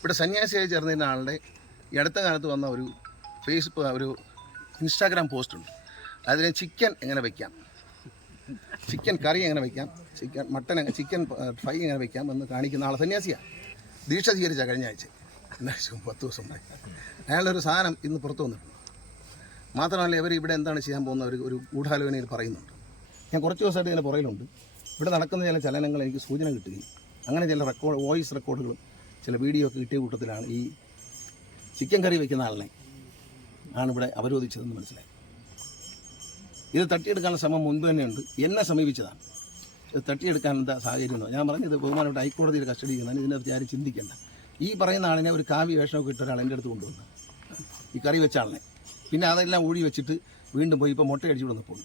ഇവിടെ സന്യാസിയായി ചേർന്നിരുന്ന ആളുടെ ഈ അടുത്ത കാലത്ത് വന്ന ഒരു ഫേസ്ബുക്ക് ഒരു ഇൻസ്റ്റാഗ്രാം പോസ്റ്റ് ഉണ്ട്. അതിന് ചിക്കൻ എങ്ങനെ വയ്ക്കാം ചിക്കൻ കറി എങ്ങനെ വയ്ക്കാം ചിക്കൻ മട്ടൻ ചിക്കൻ ഫ്രൈ എങ്ങനെ വയ്ക്കാം എന്ന് കാണിക്കുന്ന ആളെ സന്യാസിയാണ് ദീക്ഷ സ്വീകരിച്ച കഴിഞ്ഞ ആഴ്ച. രണ്ടാഴ്ച പത്ത് ദിവസം ഉണ്ടായി. അയാളുടെ ഒരു സാധനം ഇന്ന് പുറത്തു വന്നിട്ടുണ്ട്. മാത്രമല്ല ഇവർ ഇവിടെ എന്താണ് ചെയ്യാൻ പോകുന്ന ഒരു ഒരു ഗൂഢാലോചനയിൽ പറയുന്നുണ്ട്. ഞാൻ കുറച്ച് ദിവസമായിട്ട് ഇതിന്റെ പുറയിലുണ്ട് ഇവിടെ നടക്കുന്ന ചില ചലനങ്ങൾ എനിക്ക് സൂചന കിട്ടുകയും അങ്ങനെ ചില റെക്കോർഡ് വോയിസ് റെക്കോർഡുകളും ചില വീഡിയോ ഒക്കെ കിട്ടിയ കൂട്ടത്തിലാണ് ഈ ചിക്കൻ കറി വെക്കുന്ന ആളിനെ ആണ് ഇവിടെ അവരോധിച്ചതെന്ന് മനസ്സിലായി. ഇത് തട്ടിയെടുക്കാനുള്ള ശ്രമം മുൻപ് തന്നെയുണ്ട്. എന്നെ സമീപിച്ചതാണ്. ഇത് തട്ടിയെടുക്കാൻ എന്താ സാഹചര്യം ഞാൻ പറഞ്ഞത് ബഹുമാനപ്പെട്ട ഹൈക്കോടതിയുടെ കസ്റ്റഡി ചെയ്യുന്നതിന് ഇതിനെപ്പറ്റി ആരും ചിന്തിക്കേണ്ട. ഈ പറയുന്ന ആളിനെ ഒരു കാവ്യ വേഷമൊക്കെ ഇട്ട ഒരാൾ എന്റെ അടുത്ത് കൊണ്ടുവന്നു ഈ കറി വെച്ച ആളിനെ. പിന്നെ അതെല്ലാം ഊഴി വെച്ചിട്ട് വീണ്ടും പോയി ഇപ്പോൾ മുട്ട അടിച്ചു വിടുന്നപ്പോൾ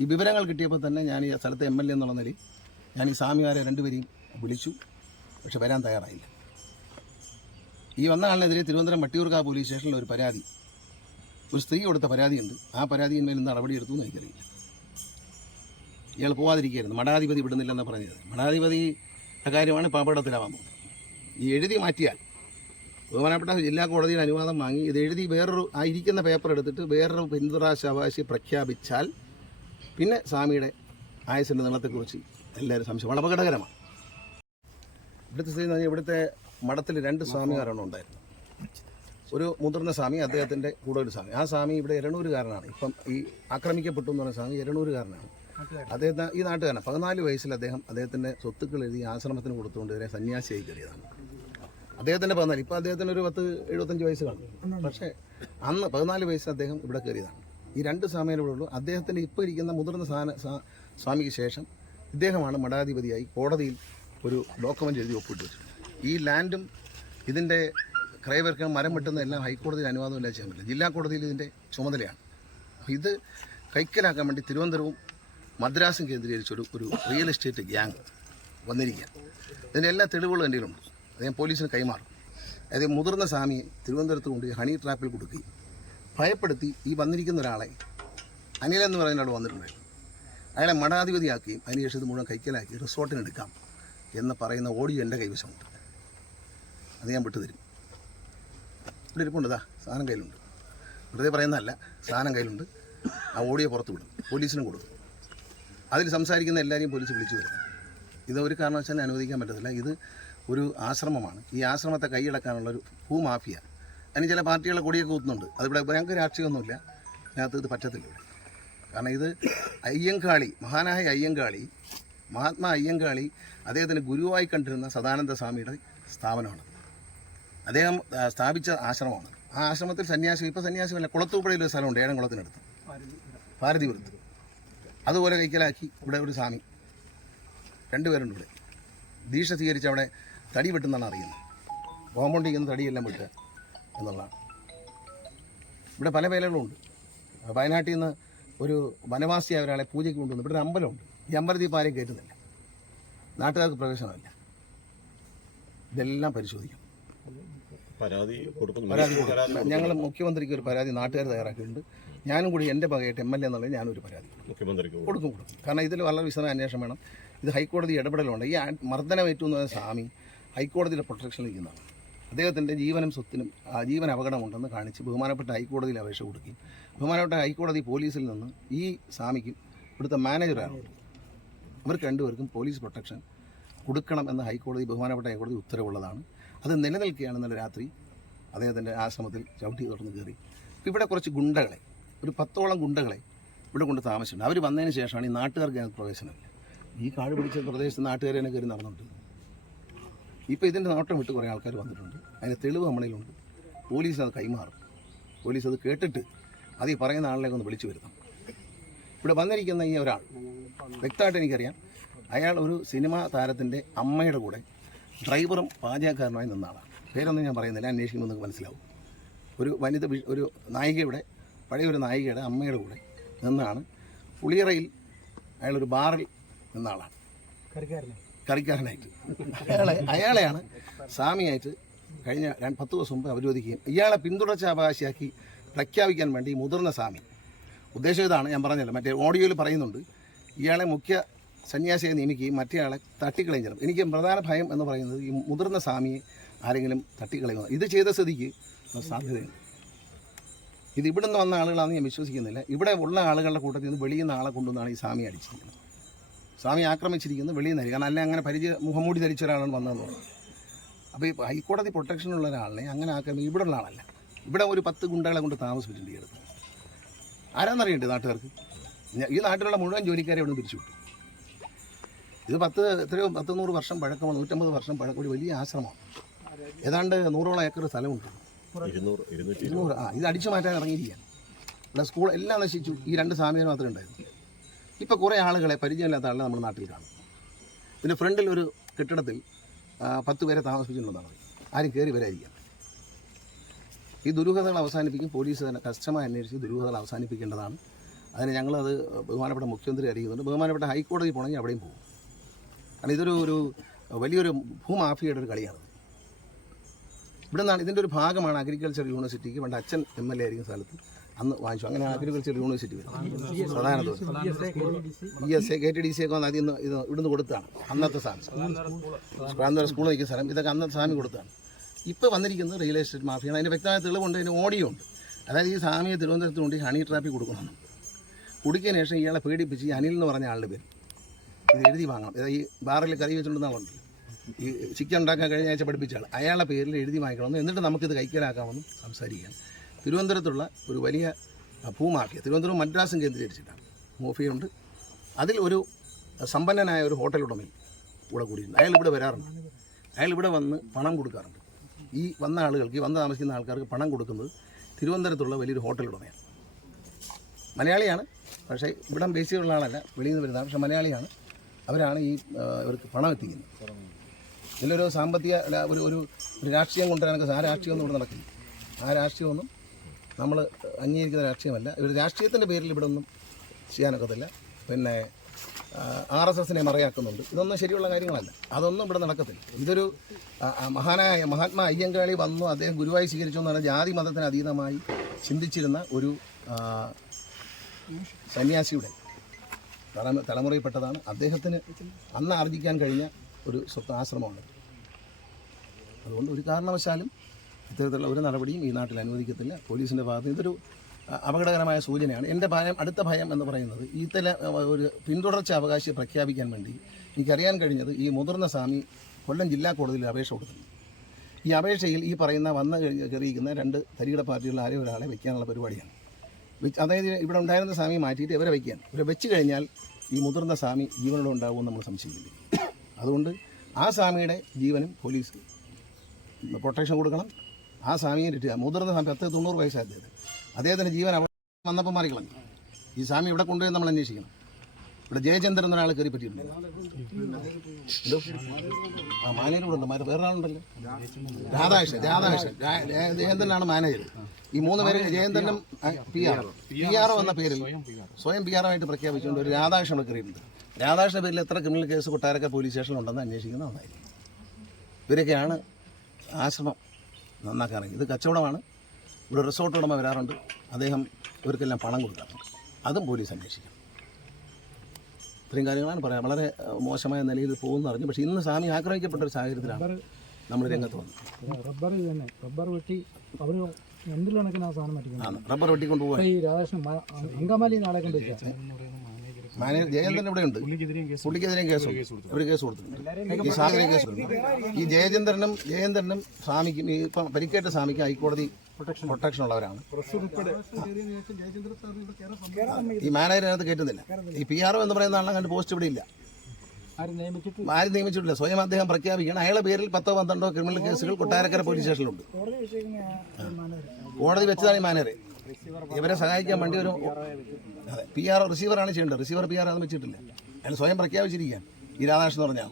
ഈ വിവരങ്ങൾ കിട്ടിയപ്പോൾ തന്നെ ഞാൻ ഈ സ്ഥലത്തെ എം എൽ എ എന്നുള്ള നിലയിൽ ഞാൻ ഈ സ്വാമിമാരെ രണ്ടുപേരെയും വിളിച്ചു. പക്ഷെ വരാൻ തയ്യാറായില്ല. ഈ വന്ന ആളിനെതിരെ തിരുവനന്തപുരം വട്ടിയൂർക്കാവ് പോലീസ് സ്റ്റേഷനിൽ ഒരു പരാതി ഒരു സ്ത്രീ കൊടുത്ത പരാതിയുണ്ട്. ആ പരാതിയിന്മേൽ നടപടി നടപടിയെടുത്തു എന്ന് എനിക്കറിയില്ല. ഇയാൾ പോവാതിരിക്കുകയായിരുന്നു. മഠാധിപതി വിടുന്നില്ലെന്ന് പറഞ്ഞത്. മഠാധിപതി കാര്യമാണ് പാപ്പടത്തിലാവാൻ പോകുന്നത്. ഈ എഴുതി മാറ്റിയാൽ ബഹുമാനപ്പെട്ട ജില്ലാ കോടതിയുടെ അനുവാദം വാങ്ങി ഇത് എഴുതി വേറൊരു ആ ഇരിക്കുന്ന പേപ്പർ എടുത്തിട്ട് വേറൊരു പിന്തുണാശാവകാശി പ്രഖ്യാപിച്ചാൽ പിന്നെ സ്വാമിയുടെ ആയുസിന്റെ നീളത്തെക്കുറിച്ച് എല്ലാവരും സംശയം. വളരെ അപകടകരമാണ്. ഇവിടുത്തെ സ്ഥിതി പറഞ്ഞാൽ ഇവിടുത്തെ മഠത്തിൽ രണ്ട് സ്വാമികാരാണ് ഉണ്ടായിരുന്നത്. ഒരു മുതിർന്ന സ്വാമി അദ്ദേഹത്തിന്റെ കൂടെ ഒരു സ്വാമി. ആ സ്വാമി ഇവിടെ എരണൂരുകാരനാണ് ഇപ്പം ഈ ആക്രമിക്കപ്പെട്ടു എന്ന് പറഞ്ഞ സ്വാമി എരണൂരുകാരനാണ് അദ്ദേഹത്തെ ഈ നാട്ടുകാരൻ പതിനാല് വയസ്സിൽ അദ്ദേഹം അദ്ദേഹത്തിന്റെ സ്വത്തുക്കൾ എഴുതി ആശ്രമത്തിന് കൊടുത്തുകൊണ്ട് ഇതിനെ സന്യാസിയായി കയറിയതാണ്. അദ്ദേഹത്തിന്റെ പതിനാല് ഇപ്പോൾ അദ്ദേഹത്തിന് ഒരു പത്ത് എഴുപത്തഞ്ച് വയസ്സ് കാണും. പക്ഷേ അന്ന് പതിനാല് വയസ്സിൽ അദ്ദേഹം ഇവിടെ കയറിയതാണ്. ഈ രണ്ട് സ്വാമിയുടെ ഇവിടെ ഉള്ളൂ. അദ്ദേഹത്തിന്റെ ഇപ്പോൾ ഇരിക്കുന്ന മുതിർന്ന സ്വാമിക്ക് ശേഷം ഇദ്ദേഹമാണ് മഠാധിപതിയായി കോടതിയിൽ ഒരു ഡോക്യുമെന്റ് എഴുതി ഒപ്പിട്ട് വെച്ചു ഈ ലാൻഡും ഇതിന്റെ ക്രൈവർക്ക് മരം വെട്ടുന്ന എല്ലാം ഹൈക്കോടതിയിൽ അനുവാദമില്ലാതെ ചെയ്യാൻ പറ്റില്ല. ജില്ലാ കോടതിയിൽ ഇതിന്റെ ചുമതലയാണ്. ഇത് കൈക്കലാക്കാൻ വേണ്ടി തിരുവനന്തപുരവും മദ്രാസും കേന്ദ്രീകരിച്ചൊരു ഒരു റിയൽ എസ്റ്റേറ്റ് ഗ്യാങ് വന്നിരിക്കുക ഇതിന്റെ എല്ലാ തെളിവുകളും എന്റെ കയ്യിലുണ്ട്. അദ്ദേഹം പോലീസിന് കൈമാറും. അതായത് മുതിർന്ന സ്വാമിയെ തിരുവനന്തപുരത്ത് കൊണ്ട് ഹണി ട്രാപ്പിൽ കൊടുക്കുകയും ഭയപ്പെടുത്തി ഈ വന്നിരിക്കുന്ന ഒരാളെ അനിലെന്ന് പറയുന്ന ആൾ വന്നിട്ടുണ്ടായിരുന്നു. അയാളെ മഠാധിപതിയാക്കുകയും അതിനുശേഷം ഇത് മുഴുവൻ കൈക്കലാക്കി റിസോർട്ടിനെടുക്കാം എന്ന് പറയുന്ന ഓഡിയോ എന്റെ കൈവശമുണ്ട്. അത് ഞാൻ വിട്ടുതരും ഇവിടെ ഇരിപ്പുണ്ട് ഇതാ സാധനം കയ്യിലുണ്ട്. വെറുതെ പറയുന്നതല്ല സാധനം കയ്യിലുണ്ട്. ആ ഓഡിയോ പുറത്ത് വിടും പോലീസിനും കൊടുക്കും. അതിൽ സംസാരിക്കുന്ന എല്ലാവരെയും പോലീസ് വിളിച്ചു വരും ഇത് ഒരു കാരണവശാലും അനുവദിക്കാൻ പറ്റത്തില്ല. ഇത് ഒരു ആശ്രമമാണ്. ഈ ആശ്രമത്തെ കൈയടക്കാനുള്ള ഒരു ഭൂമാഫിയ. അതിന് ചില പാർട്ടികളെ കൊടിയൊക്കെ കൂത്തുന്നുണ്ട്. അതിവിടെ ഞങ്ങൾക്ക് രാഷ്ട്രീയമൊന്നുമില്ല. അതിനകത്ത് ഇത് പറ്റത്തില്ല കാരണം ഇത് അയ്യങ്കാളി മഹാനായ അയ്യങ്കാളി മഹാത്മാ അയ്യങ്കാളി അദ്ദേഹത്തിന് ഗുരുവായി കണ്ടിരുന്ന സദാനന്ദ സ്വാമിയുടെ സ്ഥാപനമാണ്. അദ്ദേഹം സ്ഥാപിച്ച ആശ്രമമാണ്. ആ ആശ്രമത്തിൽ സന്യാസി ഇപ്പോൾ സന്യാസിമല്ല കുളത്തൂപ്പുഴയിൽ ഒരു സ്ഥലമുണ്ട് ഏഴംകുളത്തിനടുത്ത് ഭാരതിപുരത്ത് അതുപോലെ കൈക്കലാക്കി ഇവിടെ ഒരു സ്വാമി. രണ്ടുപേരുണ്ട് ഇവിടെ. ദീക്ഷ സ്വീകരിച്ച് അവിടെ തടി വെട്ടുന്നാണ് അറിയുന്നത്. ബോംബുണ്ടിരിക്കുന്ന തടിയെല്ലാം വെട്ടുക എന്നുള്ളതാണ്. ഇവിടെ പല വേലകളുണ്ട്. വയനാട്ടിൽ നിന്ന് ഒരു വനവാസിയായ ഒരാളെ പൂജയ്ക്ക് കൊണ്ടുവന്നു. ഇവിടെ ഒരു അമ്പലമുണ്ട്. ഈ അമ്പലത്തിൽ ആരെയും കയറ്റുന്നില്ല. നാട്ടുകാർക്ക് പ്രവേശനമില്ല. ഇതെല്ലാം പരിശോധിക്കും. പരാതി കൊടുക്കുന്നു. ഞങ്ങൾ മുഖ്യമന്ത്രിക്ക് ഒരു പരാതി നാട്ടുകാർ തയ്യാറാക്കിയിട്ടുണ്ട്. ഞാനും കൂടി എന്റെ പകയായിട്ട് എം എൽ എ എന്നുള്ളത് ഞാനൊരു പരാതി. മുഖ്യമന്ത്രിക്ക് കൊടുക്കും. കൊടുക്കും കാരണം ഇതിൽ വളരെ വിശദമായ അന്വേഷണം വേണം. ഇത് ഹൈക്കോടതി ഇടപെടലുണ്ട്. ഈ മർദ്ദനമേറ്റു എന്ന് പറയുന്ന സ്വാമി ഹൈക്കോടതിയുടെ പ്രൊട്ടക്ഷനിൽ നിൽക്കുന്നതാണ് അദ്ദേഹത്തിന്റെ ജീവനും സ്വത്തിനും ആ, ജീവൻ അപകടമുണ്ടെന്ന് കാണിച്ച് ബഹുമാനപ്പെട്ട ഹൈക്കോടതിയിൽ അപേക്ഷ കൊടുക്കുകയും ബഹുമാനപ്പെട്ട ഹൈക്കോടതി പോലീസിൽ നിന്ന് ഈ സ്വാമിക്കും ഇവിടുത്തെ മാനേജറാണുണ്ട് അവർക്ക് രണ്ടുപേർക്കും പോലീസ് പ്രൊട്ടക്ഷൻ കൊടുക്കണം എന്ന ഹൈക്കോടതി ബഹുമാനപ്പെട്ട ഹൈക്കോടതി ഉത്തരവുള്ളതാണ്. അത് നിലനിൽക്കുകയാണ് ഇന്നലെ രാത്രി അദ്ദേഹത്തിന്റെ ആശ്രമത്തിൽ ചവിട്ടി തുടർന്ന് കയറി. ഇവിടെ കുറച്ച് ഗുണ്ടകളെ ഒരു പത്തോളം ഗുണ്ടകളെ ഇവിടെ കൊണ്ട് താമസിച്ചിട്ടുണ്ട്. അവർ വന്നതിന് ശേഷമാണ് ഈ നാട്ടുകാർക്ക് പ്രവേശനം പ്രവേശനമില്ല. ഈ കാട് പിടിച്ച പ്രദേശത്ത് നാട്ടുകാരെ തന്നെ കയറി നടന്നിട്ടുണ്ട് ഇപ്പോൾ ഇതിന്റെ നോട്ടം വിട്ട് കുറേ ആൾക്കാർ വന്നിട്ടുണ്ട്. അതിന്റെ തെളിവ് നമ്മളിലുണ്ട്. പോലീസ് അത് കൈമാറും. പോലീസ് അത് കേട്ടിട്ട് അത് ഈ പറയുന്ന ആളിലേക്ക് ഒന്ന് വിളിച്ചു വരുത്തണം ഇവിടെ വന്നിരിക്കുന്ന ഈ ഒരാൾ വ്യക്തമായിട്ട് എനിക്കറിയാം അയാൾ ഒരു സിനിമാ താരത്തിന്റെ അമ്മയുടെ കൂടെ ഡ്രൈവറും പാചകക്കാരനുമായി നിന്ന ആളാണ് പേരൊന്നും ഞാൻ പറയുന്നില്ല അന്വേഷിക്കുമ്പോൾ നിങ്ങൾക്ക് മനസ്സിലാവും. ഒരു വനിത ഒരു നായികയുടെ പഴയ ഒരു നായികയുടെ അമ്മയുടെ കൂടെ നിന്നാണ് പുളിയറയിൽ അയാളൊരു ബാറിൽ നിന്ന ആളാണ് കറിക്കാരനായിട്ട്. അയാളെ അയാളെയാണ് സ്വാമിയായിട്ട് കഴിഞ്ഞ പത്ത് ദിവസം മുമ്പ് അവരോധിക്കുകയും ഇയാളെ പിന്തുടർച്ച അവകാശിയാക്കി പ്രഖ്യാപിക്കാൻ വേണ്ടി മുതിർന്ന സ്വാമി. ഉദ്ദേശം ഇതാണ് ഞാൻ പറഞ്ഞല്ലോ മറ്റേ ഓഡിയോയിൽ പറയുന്നുണ്ട് ഇയാളെ മുഖ്യ സന്യാസിയെ നിയമിക്കുകയും മറ്റേയാളെ തട്ടിക്കളയും ചെയ്യണം. എനിക്ക് പ്രധാന ഭയം എന്ന് പറയുന്നത് ഈ മുതിർന്ന സ്വാമിയെ ആരെങ്കിലും തട്ടിക്കളയുക ഇത് ചെയ്ത സ്ഥിതിക്ക് സാധ്യതയുണ്ട്. ഇത് ഇവിടെ നിന്ന് വന്ന ആളുകളാണെന്ന് ഞാൻ വിശ്വസിക്കുന്നില്ല. ഇവിടെ ഉള്ള ആളുകളുടെ കൂട്ടത്തിൽ നിന്ന് വെളിയിൽ നിന്ന് ആളെ കൊണ്ടുവന്നാണ് ഈ സ്വാമി അടിച്ചിരിക്കുന്നത്. സ്വാമി ആക്രമിച്ചിരിക്കുന്നത് വെളിയിൽ കാരണം അല്ലെ അങ്ങനെ പരിചയ മുഖംമൂടി ധരിച്ച ഒരാളാണ് വന്നതെന്ന് പറഞ്ഞു. അപ്പോൾ ഈ ഹൈക്കോടതി പ്രൊട്ടക്ഷനുള്ള ഒരാളിനെ അങ്ങനെ ആക്രമി ഇവിടെ ഉള്ള ആളല്ല. ഇവിടെ ഒരു പത്ത് ഗുണ്ടകളെ കൊണ്ട് താമസിപ്പിച്ചിട്ടുണ്ട് ഈ അടുത്ത്. ആരാന്നറിയണ്ടേ നാട്ടുകാർക്ക്? ഈ നാട്ടിലുള്ള മുഴുവൻ ജോലിക്കാരെ ഇവിടെ നിന്ന് പിരിച്ചുവിട്ടു. ഇത് പത്ത് എത്രയോ പത്ത് നൂറ് വർഷം പഴക്കമാണ് നൂറ്റമ്പത് വർഷം പഴക്കം ഒരു വലിയ ആശ്രമമാണ് ഏതാണ്ട് നൂറോളം ഏക്കർ സ്ഥലമുണ്ട്. ഇരുന്നൂറ് ആ ഇത് അടിച്ചു മാറ്റാൻ ഇറങ്ങിയിരിക്കുകയാണ്. ഇവിടെ സ്കൂൾ എല്ലാം നശിച്ചു ഈ രണ്ട് സാമ്യം മാത്രമേ ഉണ്ടായിരുന്നു ഇപ്പോൾ കുറേ ആളുകളെ പരിചയമില്ലാത്ത ആളെ നമ്മുടെ നാട്ടിൽ കാണും. ഇതിന്റെ ഫ്രണ്ടിൽ ഒരു കെട്ടിടത്തിൽ പത്ത് പേരെ താമസിപ്പിച്ചിട്ടുണ്ടെന്നാണ് ആരും കയറി വരായിരിക്കാം ഈ ദുരൂഹതകൾ അവസാനിപ്പിക്കും പോലീസ് തന്നെ കസ്റ്റമായി അന്വേഷിച്ച് ദുരൂഹതകൾ അവസാനിപ്പിക്കേണ്ടതാണ്. അതിന് ഞങ്ങളത് ബഹുമാനപ്പെട്ട മുഖ്യമന്ത്രി അറിയുന്നുണ്ട് ബഹുമാനപ്പെട്ട ഹൈക്കോടതി പോകണമെങ്കിൽ അവിടെയും പോകും. കാരണം ഇതൊരു ഒരു വലിയൊരു ഭൂമാഫിയയുടെ ഒരു കളിയാണ്. ഇവിടെ നിന്നാണ് ഇതിന്റെ ഒരു ഭാഗമാണ് അഗ്രികൾച്ചർ യൂണിവേഴ്സിറ്റിക്ക് പണ്ട് അച്ഛൻ എം എൽ എ ആയിരിക്കും സ്ഥലത്ത് അന്ന് വാങ്ങിച്ചു. അങ്ങനെ അഗ്രികൾച്ചർ യൂണിവേഴ്സിറ്റി വരും. പ്രധാന E S A K T D C ഒക്കെ വന്ന് നിന്ന് ഇത് ഇവിടുന്ന് കൊടുത്താണ്. അന്നത്തെ സാധനം. പ്രാന്തപുരം സ്കൂളിൽ നിൽക്കുന്ന സ്ഥലം. ഇതൊക്കെ അന്നത്തെ സ്വാമി കൊടുത്താണ്. ഇപ്പോൾ വന്നിരിക്കുന്നത് റിയൽ എസ്റ്റേറ്റ് മാഫിയാണ് അതിന്റെ വ്യക്തമായ തെളിവുണ്ട്. അതിന് ഓഡിയോ ഉണ്ട് അതായത് ഈ സ്വാമിയെ തിരുവനന്തപുരത്ത് കൊണ്ട് ഹണി ട്രാപ്പിൽ കൊടുക്കണം കുടിക്കുന്ന ശേഷം ഇയാളെ പേടിപ്പിച്ച് അനിൽ എന്ന് പറഞ്ഞ ആളുടെ പേര്. ഇത് എഴുതി വാങ്ങണം. ഇത് ഈ ബാറിൽ കറി വെച്ചുകൊണ്ടിരുന്ന ഈ ചിക്കൻ ഉണ്ടാക്കാൻ കഴിഞ്ഞ ആഴ്ച പഠിപ്പിച്ച ആൾ അയാളുടെ പേരിൽ എഴുതി വാങ്ങിക്കണമെന്ന് എന്നിട്ട് നമുക്കിത് കൈക്കലാക്കാമെന്നും സംസാരിക്കാം തിരുവനന്തപുരത്തുള്ള ഒരു വലിയ ഭൂമാഫിയ തിരുവനന്തപുരം മദ്രാസും കേന്ദ്രീകരിച്ചിട്ടാണ്. മോഫിയുണ്ട് അതിൽ ഒരു സമ്പന്നനായ ഒരു ഹോട്ടൽ ഉടമയും കൂടെ കൂടിയിട്ടുണ്ട്. അയാൾ ഇവിടെ വരാറുണ്ട്. അയാൾ ഇവിടെ വന്ന് പണം കൊടുക്കാറുണ്ട്. ഈ വന്ന ആളുകൾക്ക് ഈ വന്ന് താമസിക്കുന്ന ആൾക്കാർക്ക് പണം കൊടുക്കുന്നത് തിരുവനന്തപുരത്തുള്ള വലിയൊരു ഹോട്ടൽ ഉടമയാണ്. മലയാളിയാണ്. പക്ഷേ ഇവിടം ബേസിലുള്ള ആളല്ല. വെളിയിൽ നിന്ന് വരുന്നതാണ്. പക്ഷേ മലയാളിയാണ്. അവരാണ് ഈ ഇവർക്ക് പണം എത്തിക്കുന്നത്. ഇതിലൊരു സാമ്പത്തിക ഒരു ഒരു രാഷ്ട്രീയം കൊണ്ടുവരാനൊക്കെ ആ രാഷ്ട്രീയമൊന്നും ഇവിടെ നടക്കില്ല. ആ രാഷ്ട്രീയമൊന്നും നമ്മൾ അംഗീകരിക്കുന്ന രാഷ്ട്രീയമല്ല. ഇവർ രാഷ്ട്രീയത്തിന്റെ പേരിൽ ഇവിടെ ഒന്നും ചെയ്യാനൊക്കത്തില്ല. പിന്നെ ആർ എസ് എസിനെ മറയാക്കുന്നുണ്ട്. ഇതൊന്നും ശരിയുള്ള കാര്യങ്ങളല്ല. അതൊന്നും ഇവിടെ നടക്കത്തില്ല. ഇതൊരു മഹാനായ മഹാത്മാ അയ്യങ്കാളി വന്നു അദ്ദേഹം ഗുരുവായി സ്വീകരിച്ചു എന്ന് പറഞ്ഞാൽ ജാതി മതത്തിന് അതീതമായി ചിന്തിച്ചിരുന്ന ഒരു സന്യാസിയുടെ തലമു തലമുറയിൽപ്പെട്ടതാണ്. അദ്ദേഹത്തിന് അന്ന് ആർജിക്കാൻ കഴിഞ്ഞ ഒരു സ്വത്ത് ആശ്രമമാണ് അതുകൊണ്ട് ഒരു കാരണവശാലും ഇത്തരത്തിലുള്ള ഒരു നടപടിയും ഈ നാട്ടിൽ അനുവദിക്കത്തില്ല. പോലീസിന്റെ ഭാഗത്ത് ഇതൊരു അപകടകരമായ സൂചനയാണ്. എന്റെ ഭയം അടുത്ത ഭയം എന്ന് പറയുന്നത് ഈ തല ഒരു പിന്തുടർച്ച അവകാശം പ്രഖ്യാപിക്കാൻ വേണ്ടി എനിക്കറിയാൻ കഴിഞ്ഞത് ഈ മുതിർന്ന സ്വാമി കൊല്ലം ജില്ലാ കോടതിയിൽ അപേക്ഷ കൊടുത്തിട്ടുണ്ട് ഈ അപേക്ഷയിൽ ഈ പറയുന്ന വന്ന് കയറിയിരിക്കുന്ന രണ്ട് തരികിട പാർട്ടികളിൽ ആരെയും ഒരാളെ വയ്ക്കാനുള്ള പരിപാടിയാണ്. അതായത് ഇവിടെ ഉണ്ടായിരുന്ന സ്വാമി മാറ്റിയിട്ട് ഇവരെ വയ്ക്കാൻ ഇവരെ വെച്ച് കഴിഞ്ഞാൽ ഈ മുതിർന്ന സ്വാമി ജീവനോടെ ഉണ്ടാകുമെന്ന് നമ്മൾ സംശയിക്കുന്നില്ല. അതുകൊണ്ട് ആ സ്വാമിയുടെ ജീവനും പോലീസ് പ്രൊട്ടക്ഷൻ കൊടുക്കണം. ആ സ്വാമിയെ രക്ഷിക്കുക മുതിർന്ന സ്വാമി പത്ത് തൊണ്ണൂറ് വയസ്സായ അദ്ദേഹത്തിന്റെ ജീവൻ അവിടെ വന്നപ്പോൾ മാറിക്കളഞ്ഞു. ഈ സ്വാമി ഇവിടെ കൊണ്ടുപോയി നമ്മൾ അന്വേഷിക്കണം. ഇവിടെ ജയചന്ദ്രൻ എന്നൊരാൾ കയറി പറ്റിയിട്ടുണ്ട്. ആ മാനേജർ ഇവിടെ ഉണ്ട്. വേറെ ആളുണ്ടല്ലോ രാധാകൃഷ്ണൻ രാധാകൃഷ്ണൻ. ജയചന്ദ്രനാണ് മാനേജർ ഈ മൂന്ന് പേര് ജയചന്ദ്രനും പി ആർ പി ആർ എന്ന പേരിൽ സ്വയം പി ആർ ആയിട്ട് പ്രഖ്യാപിച്ചുകൊണ്ട് ഒരു രാധാകൃഷ്ണൻ കയറിയിട്ടുണ്ട് രാധാകൃഷ്ണ പേരിൽ എത്ര ക്രിമിനൽ കേസ് കൊട്ടാരൊക്കെ പോലീസ് സ്റ്റേഷനിലുണ്ടെന്ന് അന്വേഷിക്കുന്ന ഒന്നായിരിക്കും ഇവരൊക്കെയാണ് ആശ്രമം നന്നാക്കാറുണ്ട് ഇത് കച്ചവടമാണ്. ഇവിടെ റിസോർട്ട് ഉടമ വരാറുണ്ട്. അദ്ദേഹം ഇവർക്കെല്ലാം പണം കൊടുക്കാറുണ്ട്. അതും പോലീസ് അന്വേഷിക്കും. ഇത്രയും കാര്യങ്ങളാണ് പറയാം. വളരെ മോശമായ നിലയിൽ പോകുന്നു അറിഞ്ഞു. പക്ഷേ ഇന്ന് സ്വാമി ആക്രമിക്കപ്പെട്ട ഒരു സാഹചര്യത്തിലാണ് നമ്മൾ രംഗത്ത് വന്നത്. റബ്ബർ തന്നെ റബ്ബർ വെട്ടി അവർ എന്തിൽ കണക്കിന് ആ സാധനം പറ്റിക്കുന്നത് റബ്ബർ വെട്ടി പോകാൻ ഈ രാധാകൃഷ്ണൻ അങ്കമാലി നാളെ കൊണ്ട് മാനേജർ ജയചന്ദ്രൻ ഇവിടെ ഉണ്ട്. പുള്ളിക്കെതിരെ കേസ് ഇവർ കേസ് കൊടുത്തിട്ടുണ്ട്. ഈ സ്വാമിനെ കേസ് കൊടുത്തിട്ടുണ്ട്. ഈ ജയചന്ദ്രനും ജയചന്ദ്രനും സ്വാമിക്കും ഈ ഇപ്പം പരിക്കേറ്റ സ്വാമിക്കും ഹൈക്കോടതി പ്രൊട്ടക്ഷൻ ഉള്ളവരാണ്. ഈ മാനേജറിനകത്ത് കയറ്റുന്നില്ല. ഈ പി ആർ എന്ന് പറയുന്ന ആളെ കണ്ട് പോസ്റ്റ് ഇവിടെ ഇല്ല. ആരും നിയമിച്ചിട്ട് ആരും നിയമിച്ചിട്ടില്ല. സ്വയം അദ്ദേഹം പ്രഖ്യാപിക്കണം അയാളുടെ പേരിൽ പത്തോ പന്ത്രണ്ടോ ക്രിമിനൽ കേസുകൾ കൊട്ടാരക്കര പോലീസ് സ്റ്റേഷനിലുണ്ട്. കോടതി വെച്ചതാണ് ഈ മാനേജർ. ഇവരെ സഹായിക്കാൻ വേണ്ടി ഒരു അതെ പി ആർ റിസീവറാണ് ചെയ്യേണ്ടത്. റിസീവർ പി ആർ അത് വെച്ചിട്ടില്ല. അയാൾ സ്വയം പ്രഖ്യാപിച്ചിരിക്കുകയാണ്. ഈ രാധാകൃഷ്ണൻ പറഞ്ഞാൽ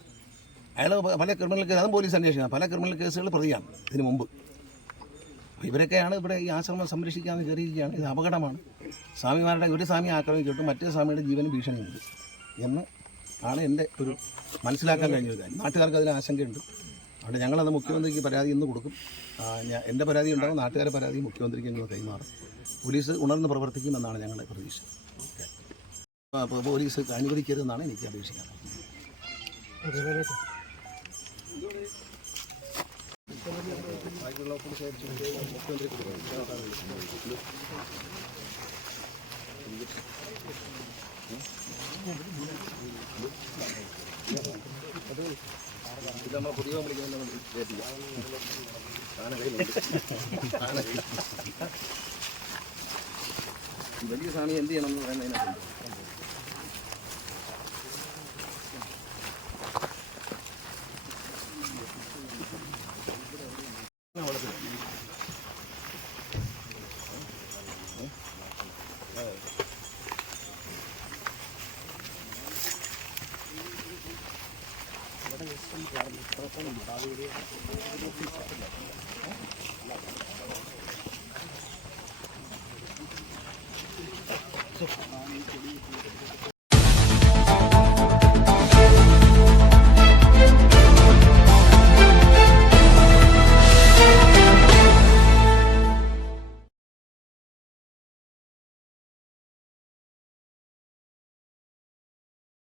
അയാൾ പല ക്രിമിനൽ കേസ് അതും പോലീസ് അന്വേഷിക്കണം പല ക്രിമിനൽ കേസുകൾ പ്രതിയാണ് ഇതിനു മുമ്പ്. ഇവരൊക്കെയാണ് ഇവിടെ ഈ ആശ്രമം സംരക്ഷിക്കാതെ കയറിയിരിക്കുകയാണ്. ഇത് അപകടമാണ്. സ്വാമിമാരുടെ ഒരു സ്വാമി ആക്രമിച്ചിട്ട് മറ്റേ സ്വാമിയുടെ ജീവന് ഭീഷണിയുണ്ട് എന്ന് ആണ് എന്റെ ഒരു മനസ്സിലാക്കാൻ കഴിഞ്ഞ ഒരു കാര്യം. നാട്ടുകാർക്ക് അതിന് ആശങ്കയുണ്ട്. അതുകൊണ്ട് ഞങ്ങളത് മുഖ്യമന്ത്രിക്ക് പരാതി ഇന്ന് കൊടുക്കും. എന്റെ പരാതി ഉണ്ടാകും നാട്ടുകാരെ പരാതി മുഖ്യമന്ത്രിക്ക് ഞങ്ങൾ കൈമാറും. പോലീസ് ഉണർന്ന് പ്രവർത്തിക്കുമെന്നാണ് ഞങ്ങളുടെ പ്രതീക്ഷ. പോലീസ് അനുവദിക്കരുതെന്നാണ് എനിക്ക് അപേക്ഷിക്കാനുള്ളത്. ഇതമ്മ പുതിയ വിളിക്കുന്ന കേട്ടില്ല ആന കയ്യിലുണ്ട് ആന കയ്യിൽ. ഈ വലിയ സാണി എന്ത് ചെയ്യണം എന്ന് പറയുന്നതിനകത്ത്